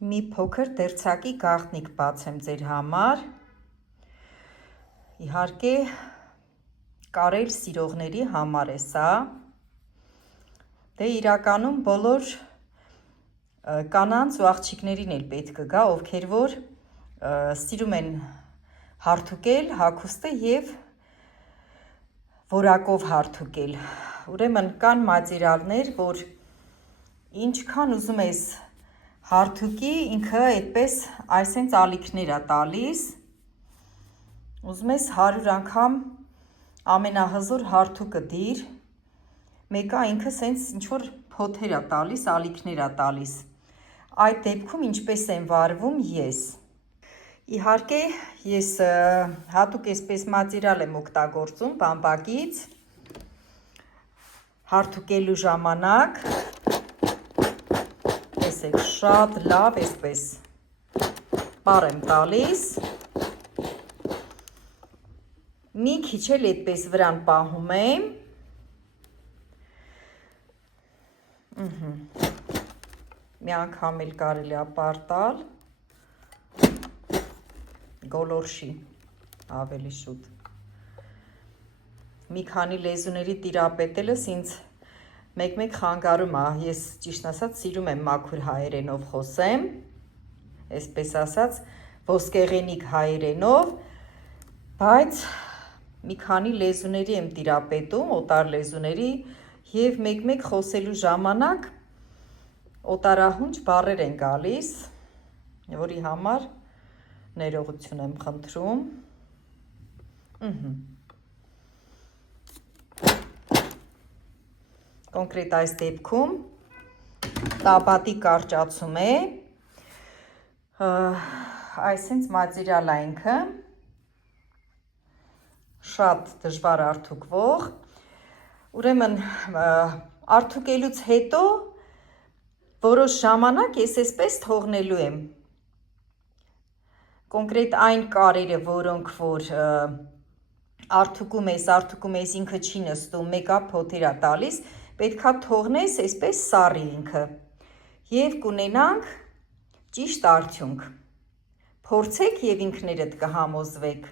մի փոքր դերձակի գաղտնիք բացեմ ձեր համար, իհարկե կարել սիրողների համար է սա, դե իրականում բոլոր կանանց ու աղջիկներին էլ պետք կգա, ովքեր որ սիրում են հարթուկել հագուստը և որակով հարթուկել, ուրեմն կան մատերիալներ, որ ինչքան ուզում ես հարթուկի, ինքը այդպես այսենց ալիքներ է տալիս, ուզում ես 100 անգամ ամենահզոր հարթուկը դիր, մեկը ինքը սենց ինչ-որ փոթեր է տալիս, ալիքներ է տալիս, այդ դեպքում ինչպես եմ վարվում ես, իհարկե ես հատուկ այսպես մատերիալ եմ օգտագործում բամբակից, հարթուկելու ժամանակ, տեսեք շատ լավ այսպես պար եմ տալիս, մի քիչ էլ այդպես վրան պահում եմ, մի անգամ էլ կարելի է պար տալ, գոլորշի ավելի շուտ, մի քանի լեզուների տիրապետելս ինձ մեկ-մեկ խանգարում է, ես ճիշտ ասած սիրում եմ մաքուր հայերենով խոսեմ, այսպես ասած ոսկեղենիկ հայերենով, բայց մի քանի լեզուների եմ տիրապետում, օտար լեզուների և մեկ-մեկ խոսելու ժամանակ օտարահունչ բառեր են գալիս, որի համար ներողություն եմ խնդրում, կոնկրետ այս դեպքում տաբատի կարճացում է, այսենց մատերիալ է ինքը, շատ դժվար արդուկվող, ուրեմն արդուկելուց հետո որոշ ժամանակ ես այսպես թողնելու եմ, կոնկրետ այն կարերը, որոնք որ արդուկում ես ինքը չի նստում, մեկա փոթեր է տալիս, պետքա թողնես այսպես սառի ինքը և կունենանք ճիշտ արդյունք, փորձեք և ինքներդ կհամոզվեք,